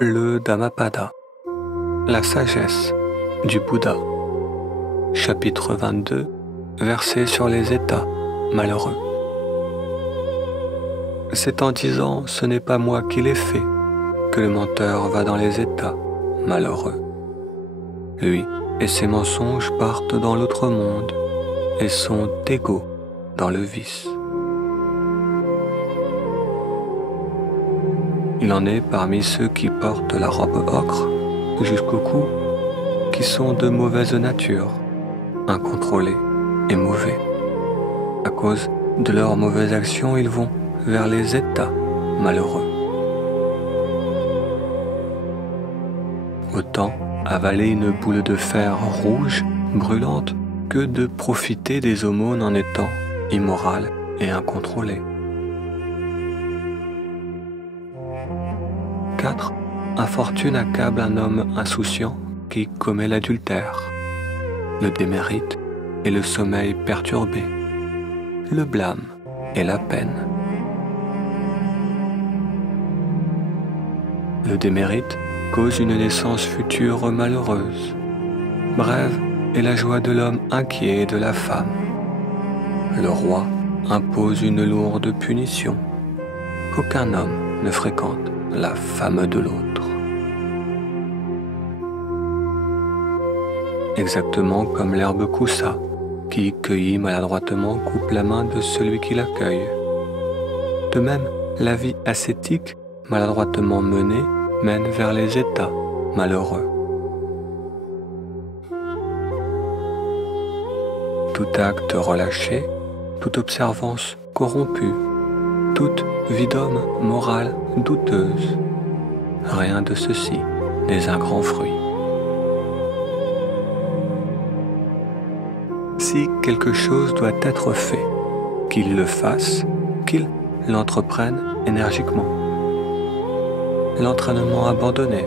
Le Dhammapada, la sagesse du Bouddha, chapitre 22, versets sur les états malheureux. C'est en disant « ce n'est pas moi qui l'ai fait » que le menteur va dans les états malheureux. Lui et ses mensonges partent dans l'autre monde et sont égaux dans le vice. Il en est parmi ceux qui portent la robe ocre jusqu'au cou, qui sont de mauvaise nature, incontrôlés et mauvais. À cause de leurs mauvaises actions, ils vont vers les états malheureux. Autant avaler une boule de fer rouge, brûlante, que de profiter des aumônes en étant immoral et incontrôlé. 4. Infortune accable un homme insouciant qui commet l'adultère, le démérite et le sommeil perturbé, le blâme et la peine. Le démérite cause une naissance future malheureuse. Brève est la joie de l'homme inquiet et de la femme. Le roi impose une lourde punition. Qu'aucun homme ne fréquente la femme de l'autre. Exactement comme l'herbe coussa, qui, cueillie maladroitement, coupe la main de celui qui l'accueille. De même, la vie ascétique, maladroitement menée, mène vers les états malheureux. Tout acte relâché, toute observance corrompue, toute vie d'homme morale douteuse, rien de ceci n'est un grand fruit. Si quelque chose doit être fait, qu'il le fasse, qu'il l'entreprenne énergiquement. L'entraînement abandonné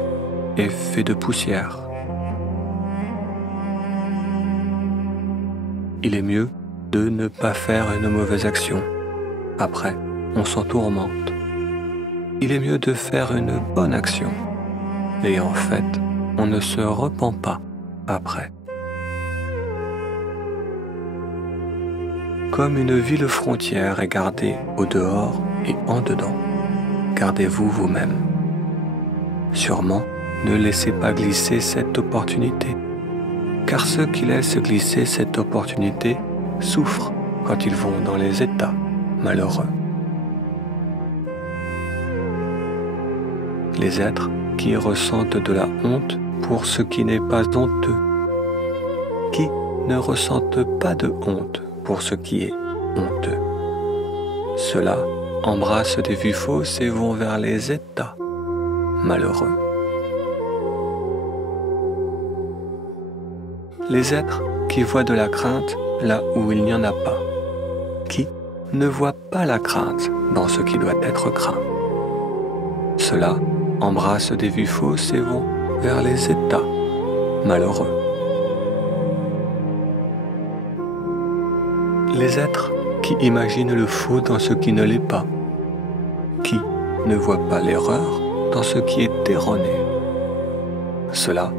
est fait de poussière. Il est mieux de ne pas faire une mauvaise action. Après, on s'en tourmente. Il est mieux de faire une bonne action. Et en fait, on ne se repent pas après. Comme une ville frontière est gardée au dehors et en dedans, gardez-vous vous-même. Sûrement, ne laissez pas glisser cette opportunité, car ceux qui laissent glisser cette opportunité souffrent quand ils vont dans les états malheureux. Les êtres qui ressentent de la honte pour ce qui n'est pas honteux, qui ne ressentent pas de honte pour ce qui est honteux. Ceux-là embrassent des vues fausses et vont vers les états malheureux. Les êtres qui voient de la crainte là où il n'y en a pas, qui ne voient pas la crainte dans ce qui doit être craint. Ceux-là embrassent des vues fausses et vont vers les états malheureux. Les êtres qui imaginent le faux dans ce qui ne l'est pas, qui ne voient pas l'erreur dans ce qui est erroné. Ceux-là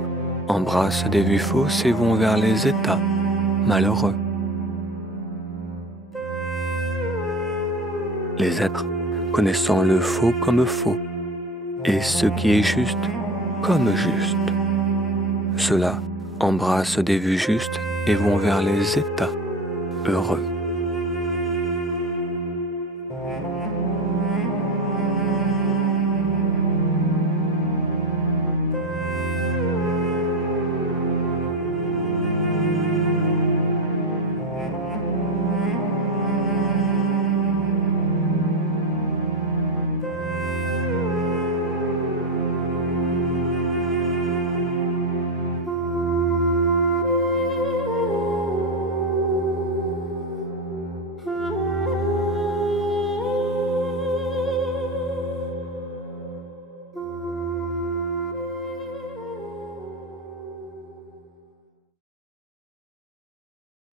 embrassent des vues fausses et vont vers les états malheureux. Les êtres connaissant le faux comme faux et ce qui est juste comme juste. Ceux-là embrassent des vues justes et vont vers les états heureux.